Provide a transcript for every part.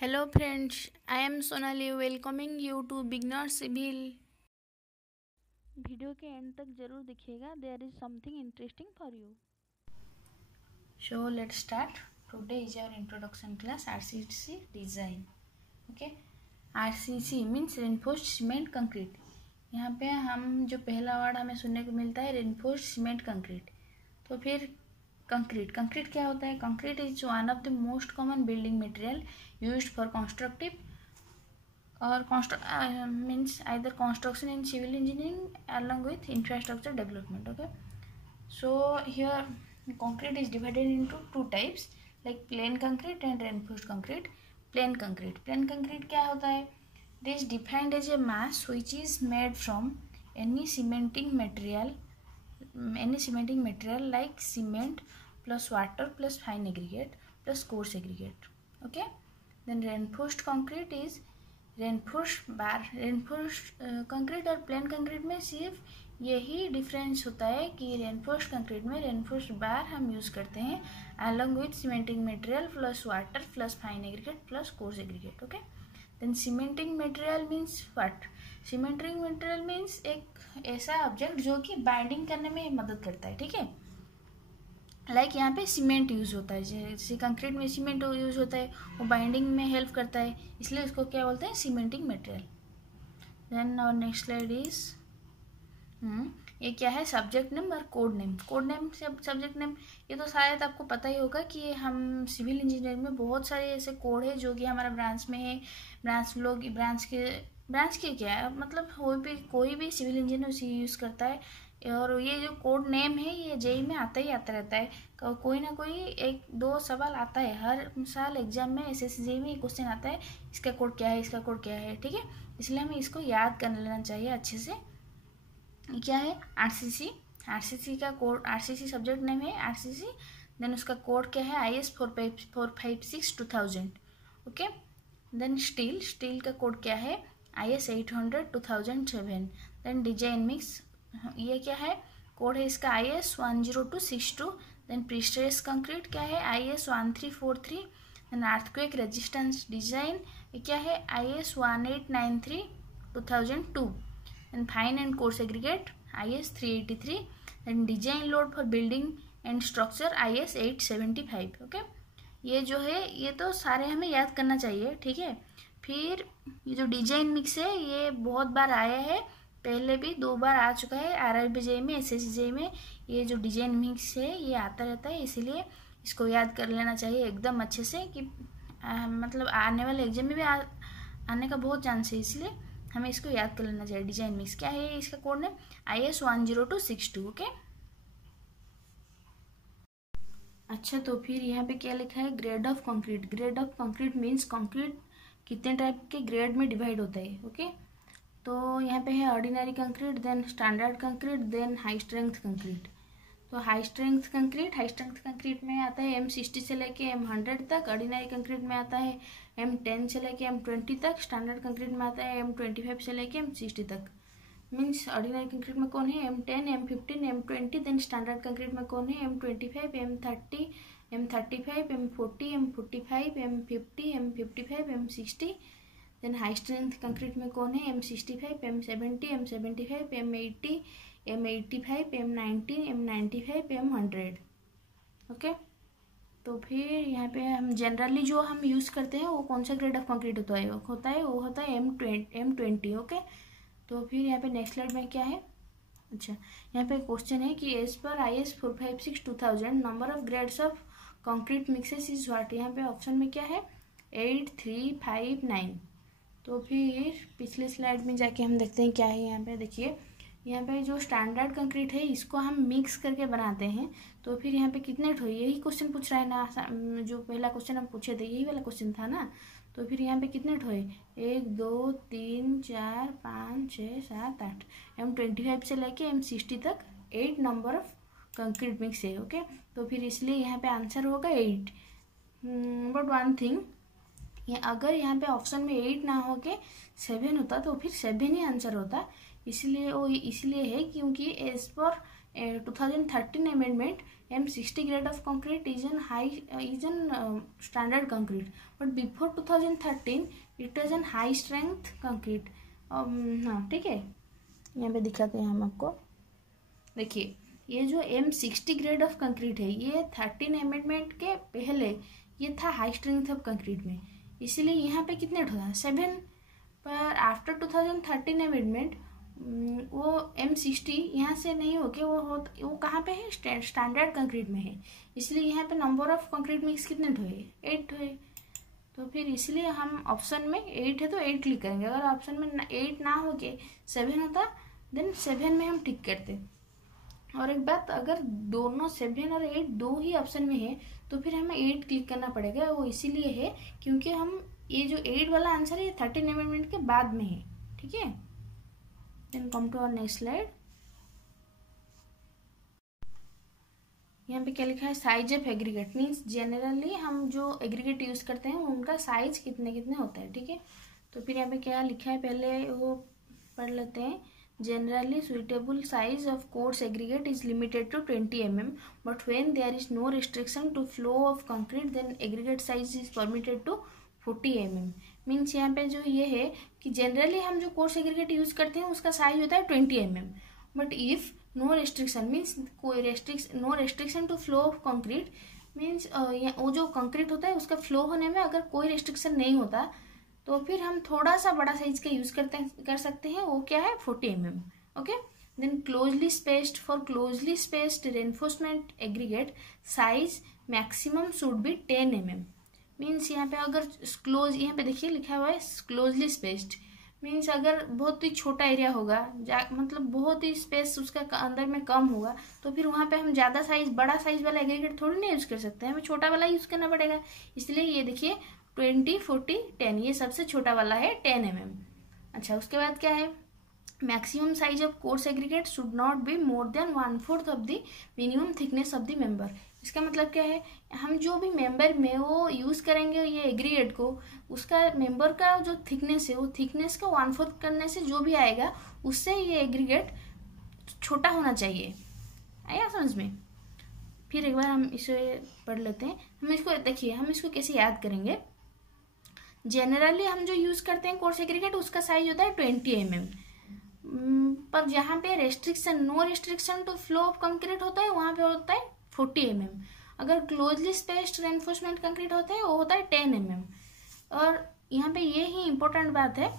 Hello friends, I am Sonali welcoming you to Beginner Civil। वीडियो के end तक जरूर देखिएगा, there is something interesting for you. So let's start. Today is our introduction class RCC design. Okay, RCC means reinforced cement concrete। यहाँ पे हम जो पहला वर्ड हमें सुनने को मिलता है reinforced cement concrete। तो फिर कंक्रीट क्या होता है? Concrete is one of the most common building material used for constructive और means either construction in civil engineering along with infrastructure development. Okay, so here concrete is divided into two types like plain concrete and reinforced concrete. Plain concrete क्या होता है? It is defined as a mass which is made from any cementing material like cement plus water plus fine aggregate plus coarse aggregate. Okay, then reinforced concrete is reinforced concrete और plain concrete में सिर्फ यही difference होता है कि reinforced concrete में reinforced bar हम use करते हैं along with cementing material plus water plus fine aggregate plus coarse aggregate. Okay, then cementing material means what? Cementing material means एक ऐसा ऑब्जेक्ट जो कि बाइंडिंग करने में मदद करता है. ठीक है, लाइक यहाँ पे सीमेंट यूज़ होता है, जैसे कंक्रीट में सीमेंट यूज़ होता है, वो बाइंडिंग में हेल्प करता है, इसलिए इसको क्या बोलते हैं? Cementing material. देन और नेक्स्ट स्लाइड इज ये क्या है? सब्जेक्ट नेम और कोड नेम. सब्जेक्ट नेम ये तो शायद आपको पता ही होगा कि हम सिविल इंजीनियरिंग में बहुत सारे ऐसे कोड है जो कि हमारा ब्रांच में है. ब्रांच के क्या है मतलब कोई भी सिविल इंजीनियर उसे यूज़ करता है. और ये जो कोड नेम है ये जेई में आता रहता है. कोई ना कोई एक दो सवाल आता है हर साल एग्जाम में. एसएससी जेई में क्वेश्चन आता है इसका कोड क्या है, इसका कोड क्या है. ठीक है, इसलिए हमें इसको याद कर लेना चाहिए अच्छे से. क्या है? आरसीसी का कोड, आरसीसी सब्जेक्ट नेम है आरसीसी. देन उसका कोड क्या है? IS 456/2000. ओके, देन स्टील का कोड क्या है? IS 800/2007. देन डिजाइन मिक्स, ये क्या है? कोड है इसका IS 10262. देन प्रीस्ट्रेस कंक्रीट क्या है? IS 1343. Then earthquake resistance design ये क्या है? IS 1893/2002. Then fine and coarse aggregate IS 383. Then design load for building and structure IS 875. Okay, ये जो है ये तो सारे हमें याद करना चाहिए. ठीक है, फिर ये जो डिजाइन मिक्स है ये बहुत बार आया है, पहले भी 2 बार आ चुका है RRB जेई में, SSC जेई में. ये जो डिजाइन मिक्स है ये आता रहता है, इसीलिए इसको याद कर लेना चाहिए एकदम अच्छे से कि मतलब आने वाले एग्जाम में भी आने का बहुत चांस है, इसलिए हमें इसको याद कर लेना चाहिए. डिजाइन मिक्स क्या है? इसका कोड नेम IS 10262. ओके, अच्छा, तो फिर यहाँ पे क्या लिखा है? Grade of concrete means concrete कितने टाइप के ग्रेड में डिवाइड होता है. ओके, तो यहाँ पे है ordinary concrete, then standard concrete, then high strength concrete. तो हाई स्ट्रेंथ कंक्रीट में आता है M60 से लेके M100 तक. ऑर्डिनरी कंक्रीट में आता है M10 से लेके M20 तक. स्टैंडर्ड कंक्रीट में आता है M25 से लेके M60 तक. मीन्स ऑर्डिनरी कंक्रीट में कौन है? M10, M15, M20. Then standard concrete में कौन है? M25, M30, M35, M40, M45, M50, M55, M60. Then high strength concrete में कौन है? M65, M70, M75, M80, M85, M90, M95, M100. Okay, तो फिर यहाँ पे हम जनरली जो हम यूज़ करते हैं वो कौन सा ग्रेड ऑफ कंक्रीट होता है? वो होता है M20. ओके, तो फिर यहाँ पे नेक्स्ट स्लाइड में क्या है? अच्छा, यहाँ पे क्वेश्चन है कि as per IS 456/2000 number of grades of concrete mixes is what? यहाँ पे ऑप्शन में क्या है? 8, 3, 5, 9. तो फिर पिछले स्लाइड में जाके हम देखते हैं क्या है. यहाँ पे देखिए, यहाँ पे जो स्टैंडर्ड कंक्रीट है इसको हम मिक्स करके बनाते हैं. तो फिर यहाँ पे कितने ठो, यही क्वेश्चन पूछ रहा है ना, जो पहला क्वेश्चन हम पूछे थे यही वाला क्वेश्चन था ना. तो फिर यहाँ पे कितने ठो है? 1, 2, 3, 4, 5, 6, 7, 8. M25 से लेके M60 तक 8 नंबर ऑफ कंक्रीट मिक्स है. ओके, तो फिर इसलिए यहाँ पे आंसर होगा 8. बट वन थिंग, अगर यहाँ पे ऑप्शन में 8 ना हो के 7 होता तो फिर 7 ही आंसर होता. इसलिए है क्योंकि as per 2013 amendment, M60 grade of concrete is an standard concrete, but before 2013 it was an high strength concrete. हाँ ठीक है, यहाँ पे दिखाते हैं हम आपको. देखिए ये जो M60 ग्रेड ऑफ कंक्रीट है ये 13 अमेंडमेंट के पहले ये था हाई स्ट्रेंथ ऑफ कंक्रीट में, इसीलिए यहाँ पे कितने था 7. पर आफ्टर 2013 अमेंडमेंट वो M60 यहाँ से नहीं होके वो कहाँ पे है, स्टैंडर्ड कंक्रीट में है, इसलिए यहाँ पे नंबर ऑफ कंक्रीट मिक्स कितने हुए 8 हुए. तो फिर इसलिए हम ऑप्शन में 8 है तो 8 क्लिक करेंगे. अगर ऑप्शन में 8 ना हो के 7 होता देन 7 में हम टिक करते. और एक बात, अगर दोनों 7 और 8 दो ही ऑप्शन में है तो फिर हमें 8 क्लिक करना पड़ेगा. वो इसीलिए है क्योंकि हम ये जो 8 वाला आंसर है ये 13 अमेंडमेंट के बाद में है. ठीक है, then come to our next slide. यहाँ पे क्या लिखा है, size of aggregate means generally हम जो एग्रीगेट यूज करते हैं उनका साइज कितने कितने होता है. ठीक है, तो फिर यहाँ पे क्या लिखा है पहले वो पढ़ लेते हैं. Generally suitable size of coarse aggregate is limited to 20 mm, but when there is no restriction to flow of concrete, then aggregate size is permitted to 40 mm. Means यहाँ पे जो ये है कि जनरली हम जो कोर्स एग्रीगेट यूज करते हैं उसका साइज होता है 20 mm, but if no restriction means कोई no restriction to flow of concrete means वो जो कंक्रीट होता है उसका फ्लो होने में अगर कोई रेस्ट्रिक्शन नहीं होता तो फिर हम थोड़ा सा बड़ा साइज का यूज कर सकते हैं. वो क्या है 40 mm. Okay, then closely spaced, for closely spaced reinforcement aggregate size maximum should be 10 mm. Means यहाँ पे अगर क्लोज, यहाँ पे देखिए लिखा हुआ है क्लोजली स्पेस्ड मीन्स अगर बहुत ही छोटा एरिया होगा मतलब बहुत ही स्पेस उसका अंदर में कम होगा तो फिर वहाँ पे हम ज़्यादा साइज बड़ा साइज वाला एग्रीगेट थोड़ी ना यूज कर सकते हैं, हमें छोटा वाला यूज करना पड़ेगा. इसलिए ये देखिए 20, 40, 10 ये सबसे छोटा वाला है 10 mm. अच्छा, उसके बाद क्या है, maximum size of coarse aggregate should not be more than 1/4 of the minimum thickness of the member. इसका मतलब क्या है, हम जो भी मेंबर में वो यूज करेंगे ये एग्रीगेट को, उसका मेंबर का जो थिकनेस है वो थिकनेस का 1/4 करने से जो भी आएगा उससे ये एग्रीगेट छोटा होना चाहिए. आया समझ में. फिर एक बार हम इसे पढ़ लेते हैं. हम इसको देखिए, हम इसको कैसे याद करेंगे. जनरली हम जो यूज करते हैं कोर्स एग्रीगेट उसका साइज होता है 20 mm, पर जहाँ पे restriction no restriction to flow of concrete होता है वहाँ पे होता है 40 mm. अगर क्लोजली स्पेस्ड रेनफोर्समेंट कंक्रीट होता है वो होता है 10 mm. और यहाँ पे ये ही इम्पोर्टेंट बात है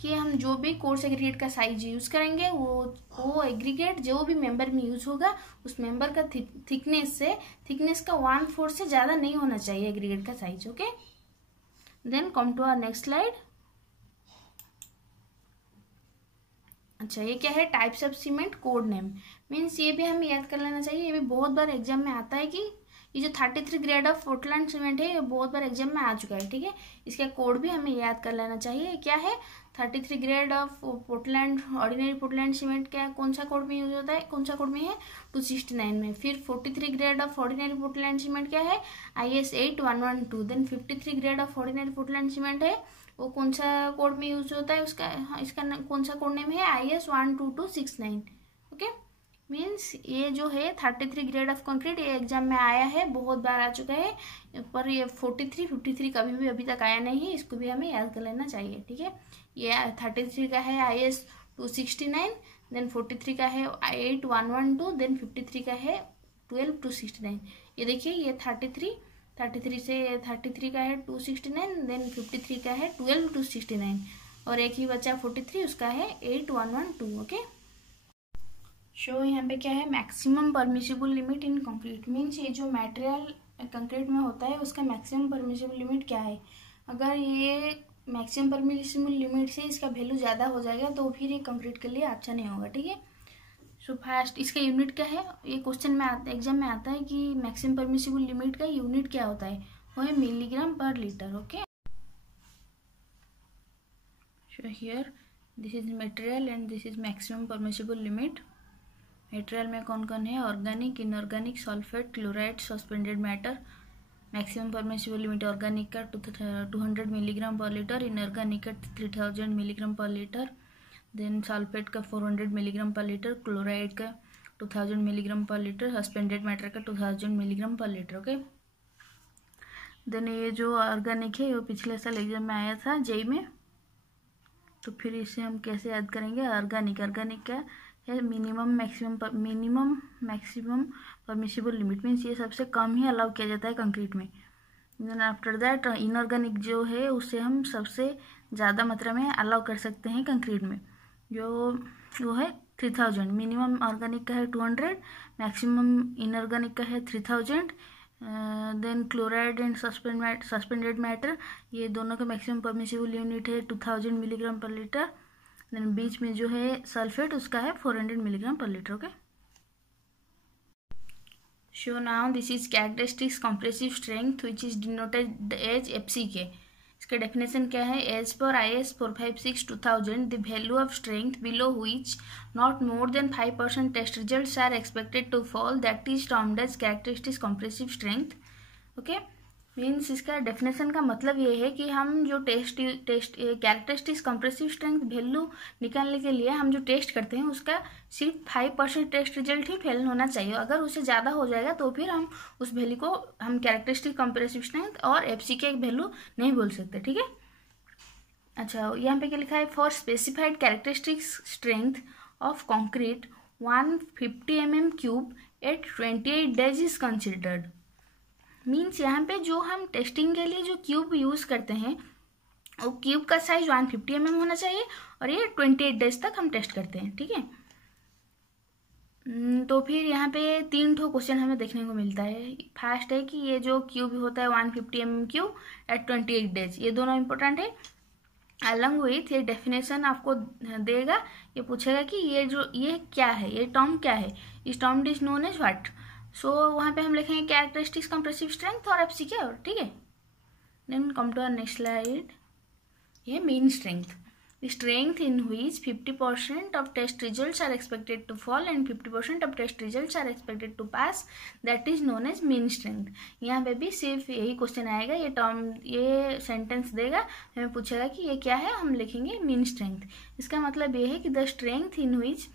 कि हम जो भी कोर्स एग्रीगेट का साइज यूज करेंगे वो एग्रीगेट जो भी मेंबर में यूज होगा उस मेंबर का थिकनेस का 1/4 से ज़्यादा नहीं होना चाहिए एग्रीगेट का size. Okay, then come to our next slide. अच्छा, ये क्या है, types of cement code name means ये भी हमें याद कर लेना चाहिए. ये भी बहुत बार एग्जाम में आता है कि ये जो 33 ग्रेड ऑफ पोर्टलैंड सीमेंट है ये बहुत बार एग्जाम में आ चुका है. ठीक है, इसका कोड भी हमें याद कर लेना चाहिए. क्या है 33 grade of Portland ordinary Portland cement, क्या कौन सा कोड में यूज होता है, कौन सा कोड में है 269 में. फिर 43 grade of ordinary Portland cement क्या है IS 8112. Then 53 grade of ordinary Portland cement है वो कौन सा कोड में यूज होता है, उसका इसका कौन सा कोड नेम है IS 12269. ओके, मीन्स ये जो है 33 ग्रेड ऑफ कंक्रीट ये एग्जाम में आया है, बहुत बार आ चुका है, पर ये 43, 53 कभी भी अभी तक आया नहीं है, इसको भी हमें याद कर लेना चाहिए. ठीक है, ये 33 का है IS 269, देन 43 का है 8112, देन 53 का है 12269. ये देखिए ये 33 से 33 का है 269, देन 53 का है 12269 और एक ही बचा 43 उसका है 8112. ओके, शो यहाँ पे क्या है, maximum permissible limit in concrete means ये जो मटेरियल कंक्रीट में होता है उसका मैक्सिमम परमिसिबल लिमिट क्या है. अगर ये मैक्सिमम परमिसिबल लिमिट से इसका वैल्यू ज़्यादा हो जाएगा तो फिर ये कंक्रीट के लिए अच्छा नहीं होगा. ठीक है, सो फर्स्ट इसका यूनिट क्या है, ये क्वेश्चन में एग्जाम में आता है कि मैक्सिमम परमिसिबल लिमिट का यूनिट क्या होता है, वो है milligram per litre. Okay, so here this is material and this is maximum permissible limit. Material में कौन कौन है, organic, inorganic, sulphate, chloride, suspended matter. Maximum permissible limit organic का 200 मिलीग्राम पर लीटर, इनऑर्गेनिक का 3000 milligram per litre, then sulphate का 400 milligram per litre, chloride का 2000 milligram per litre, suspended matter का 2000 milligram per litre. Okay, then ये जो organic है वो पिछले साल एग्जाम में आया था जेई में, तो फिर इसे हम कैसे याद करेंगे। ऑर्गेनिक क्या है, minimum maximum permissible limit, means ये सबसे कम ही अलाउ किया जाता है कंक्रीट में। देन आफ्टर दैट इनऑर्गेनिक जो है उसे हम सबसे ज़्यादा मात्रा में अलाउ कर सकते हैं कंक्रीट में, जो वो है 3000। मिनिमम ऑर्गेनिक का है 200, मैक्सिमम इनऑर्गेनिक का है 3000। Then chloride and suspended matter, ये दोनों का मैक्सिमम परमिसिबल यूनिट है 2000 मिलीग्राम पर लीटर। देन बीच में जो है सल्फेट, उसका है 400 milligram per litre. Okay, so now this is characteristics compressive strength which is denoted as FCK। इसका डेफिनेशन क्या है, as per IS 456/2000 the value of strength below which not more than 5% test results are expected to fall that is termed as characteristics compressive strength. Okay, means इसका definition का मतलब ये है कि हम जो test characteristics compressive strength value निकालने के लिए हम जो टेस्ट करते हैं उसका सिर्फ 5% टेस्ट रिजल्ट ही फेल होना चाहिए। अगर उससे ज़्यादा हो जाएगा तो फिर हम उस वैल्यू को हम कैरेक्टरिस्टिक कंप्रेसिव स्ट्रेंथ और FCK वैल्यू नहीं बोल सकते। ठीक है, अच्छा यहाँ पे क्या लिखा है, for specified characteristics strength of concrete 150 mm³ at 28 days is considered. Means यहाँ पे जो हम टेस्टिंग के लिए जो क्यूब यूज़ करते हैं वो क्यूब का साइज 150 mm होना चाहिए और ये 28 days तक हम टेस्ट करते हैं। ठीक है, तो फिर यहाँ पे 3 क्वेश्चन हमें देखने को मिलता है। फर्स्ट है कि ये जो क्यूब होता है 150 mm³ एट 28 days, ये दोनों इम्पोर्टेंट है। अलॉन्ग विथ ये डेफिनेशन आपको देगा, ये पूछेगा कि ये क्या है, ये टर्म क्या है, इस term is known as what. So वहाँ पे हम लिखेंगे कैरेक्टरिस्टिक्स कंप्रेसिव स्ट्रेंथ और FCK। और ठीक है, then come to our next slide. ये mean strength in which 50% of test results are expected to fall and 50% of test results are expected to pass, that is known as mean strength. यहाँ पे भी सिर्फ यही question आएगा, ये sentence देगा, हमें पूछेगा कि ये क्या है, हम लिखेंगे मीन स्ट्रेंथ। इसका मतलब ये है कि द स्ट्रेंथ इन व्हिच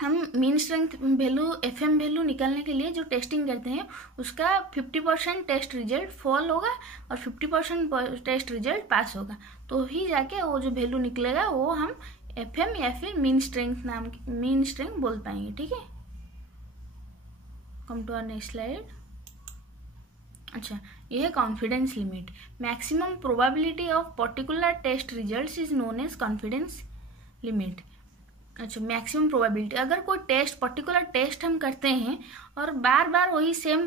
हम mean strength value FM value निकालने के लिए जो टेस्टिंग करते हैं उसका 50% टेस्ट रिजल्ट फॉल होगा और 50% टेस्ट रिजल्ट पास होगा, तो ही जाके वो जो वैल्यू निकलेगा वो हम FM या फिर मीन स्ट्रेंथ बोल पाएंगे। ठीक है, come to our next slide. अच्छा, ये है confidence limit. Maximum probability of particular test results is known as confidence limit. अच्छा, मैक्सिमम प्रोबेबिलिटी, अगर कोई पर्टिकुलर टेस्ट हम करते हैं और बार बार वही सेम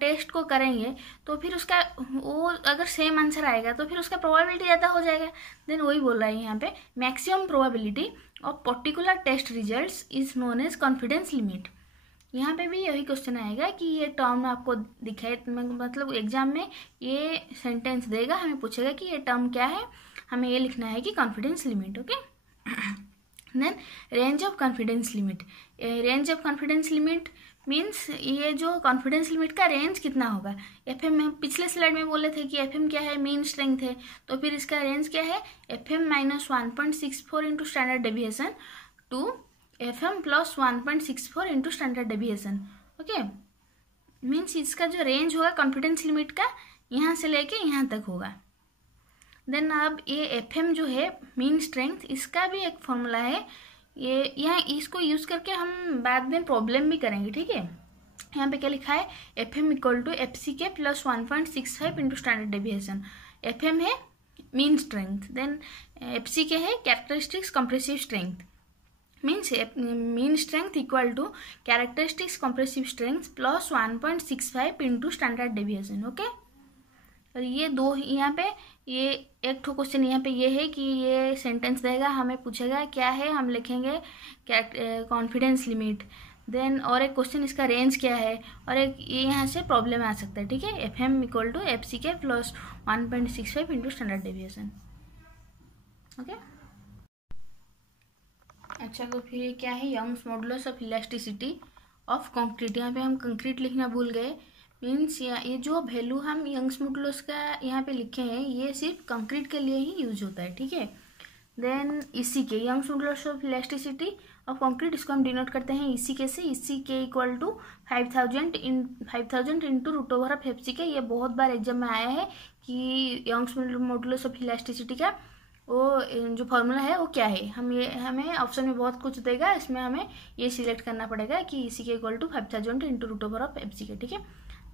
टेस्ट को करेंगे तो फिर उसका वो अगर सेम आंसर आएगा तो फिर उसका प्रोबेबिलिटी ज़्यादा हो जाएगा। देन वही बोल रहा है यहाँ पे, maximum probability of particular test results is known as confidence limit. यहाँ पे भी यही क्वेश्चन आएगा कि ये टर्म आपको दिखाए, मतलब एग्जाम में ये सेंटेंस देगा, हमें पूछेगा कि ये टर्म क्या है, हमें ये लिखना है कि confidence limit. Okay, then range of confidence limit. Range of confidence limit means ये जो कॉन्फिडेंस लिमिट का रेंज कितना होगा। FM में पिछले स्लाइड में बोले थे कि FM क्या है, मीन स्ट्रेंथ है, तो फिर इसका रेंज क्या है, FM - 1.64 into standard deviation to FM + 1.64 into standard deviation. Okay, means इसका जो रेंज होगा कॉन्फिडेंस लिमिट का यहाँ से लेके यहाँ तक होगा। देन अब ये FM जो है मीन स्ट्रेंथ, इसका भी एक फॉर्मूला है, ये यहाँ इसको यूज़ करके हम बाद में प्रॉब्लम भी करेंगे। ठीक है, यहाँ पे क्या लिखा है, FM = FCK + 1.65 into standard deviation. FM है मीन स्ट्रेंथ, देन FCK है characteristics compressive strength. Means mean strength equal to characteristics compressive strength + 1.65 into standard deviation. Okay, और ये दो यहाँ पे ये एक क्वेश्चन यहाँ पे ये है कि ये सेंटेंस देगा, हमें पूछेगा क्या है, हम लिखेंगे कॉन्फिडेंस लिमिट। देन और एक क्वेश्चन इसका रेंज क्या है, और एक ये यहाँ से प्रॉब्लम आ सकता है। ठीक है, FM = FCK + 1.65 into standard deviation. Okay, अच्छा तो फिर ये क्या है, Young's modulus of elasticity of concrete. यहाँ पे हम कंक्रीट लिखना भूल गए, मीन्स ये जो वैल्यू हम यंग्स मॉडुलस का यहाँ पे लिखे हैं ये सिर्फ कंक्रीट के लिए ही यूज होता है। ठीक है, देन इसी के Young's modulus of elasticity of concrete, इसको हम डिनोट करते हैं इसी के से, इसी के equal to 5000 into root over of F C K. ये बहुत बार एग्जाम में आया है कि यंग्स मॉडुलस ऑफ इलास्टिसिटी का वो जो फॉर्मूला है वो क्या है। हमें ऑप्शन में बहुत कुछ देगा, इसमें हमें ये सिलेक्ट करना पड़ेगा कि इसी के equal to 5000 into root over of F C K, ठीक है।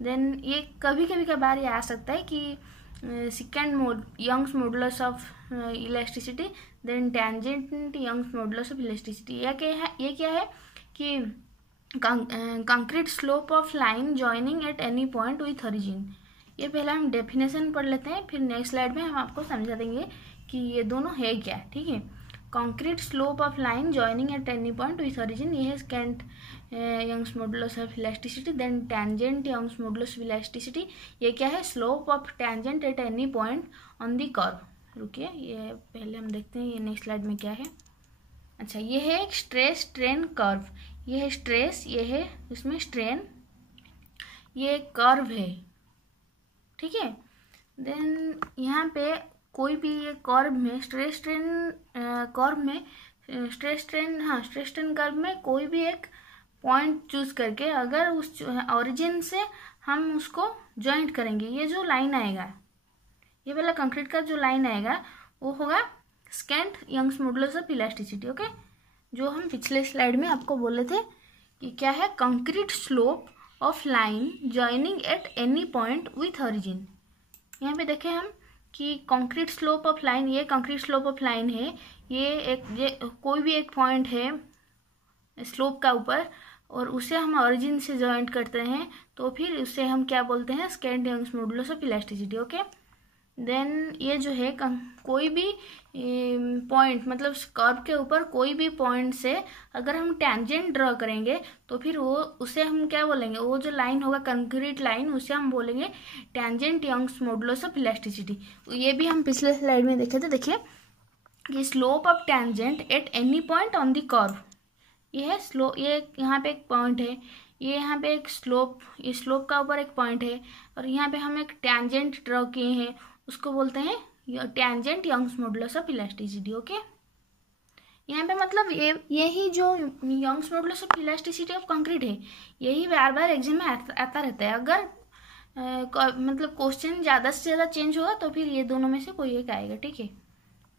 देन ये कभी कभी कभार ये आ सकता है कि secant Young's modulus of elasticity then tangent Young's modulus of elasticity. ये क्या है कि concrete slope of line joining at any point with origin. ये पहले हम डेफिनेशन पढ़ लेते हैं, फिर नेक्स्ट स्लाइड में हम आपको समझा देंगे कि ये दोनों है क्या, ठीक है। Concrete slope of line joining at any point with origin, ये है secant Young's modulus of elasticity. Then tangent Young's modulus of elasticity, ये क्या है, slope of tangent at any point on the curve. रुकिए, ये पहले हम देखते हैं ये नेक्स्ट स्लाइड में क्या है। अच्छा, ये है एक स्ट्रेस स्ट्रेन कर्व, ये है स्ट्रेस, ये है इसमें स्ट्रेन, ये एक कर्व है, ठीक है। देन यहाँ पे कोई भी ये कर्व में स्ट्रेस स्ट्रेन कर्व में स्ट्रेस स्ट्रेन कर्व में कोई भी एक पॉइंट चूज करके अगर उस ओरिजिन से हम उसको जॉइंट करेंगे, ये जो लाइन आएगा, ये वाला कंक्रीट का जो लाइन आएगा वो होगा secant Young's modulus of elasticity, okay. जो हम पिछले स्लाइड में आपको बोले थे कि क्या है, concrete slope of line joining at any point with origin. यहाँ पे देखें हम कि कंक्रीट स्लोप ऑफ लाइन, ये कंक्रीट स्लोप ऑफ लाइन है, ये कोई भी एक पॉइंट है स्लोप का ऊपर और उसे हम ओरिजिन से जॉइंट करते हैं तो फिर उसे हम क्या बोलते हैं, secant Young's modulus of elasticity, okay. Then ये जो है कोई भी पॉइंट मतलब कर्व के ऊपर कोई भी पॉइंट से अगर हम टेंजेंट ड्रॉ करेंगे तो फिर वो उसे हम क्या बोलेंगे, वो जो लाइन होगा कंक्रीट लाइन, उसे हम बोलेंगे tangent Young's modulus of elasticity. ये भी हम पिछले स्लाइड में देखे थे, देखिए कि slope of tangent at any point on the curve, ये है स्लो, ये यहाँ पे एक पॉइंट है, ये यहाँ पे एक स्लोप, ये स्लोप का ऊपर एक पॉइंट है और यहाँ पे हम एक टेंजेंट ड्रॉ किए हैं, उसको बोलते हैं tangent Young's modulus of elasticity, okay. यहाँ पे मतलब यही जो Young's modulus of elasticity of concrete है, यही बार बार एग्जाम में आता रहता है। अगर मतलब क्वेश्चन ज़्यादा से ज़्यादा चेंज होगा तो फिर ये दोनों में से कोई एक आएगा, ठीक है।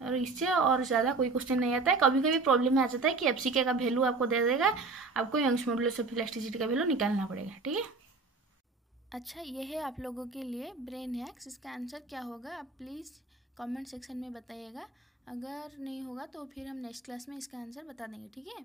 और इससे और ज़्यादा कोई क्वेश्चन नहीं आता है। कभी कभी प्रॉब्लम में आ जाता है कि एफसीके का वैल्यू आपको दे देगा, आपको यंग्स मॉडुलस ऑफ इलास्टिसिटी का वैल्यू निकालना पड़ेगा, ठीक है। अच्छा, ये है आप लोगों के लिए ब्रेन हैक्स, इसका आंसर क्या होगा आप प्लीज़ कमेंट सेक्शन में बताइएगा। अगर नहीं होगा तो फिर हम नेक्स्ट क्लास में इसका आंसर बता देंगे, ठीक है।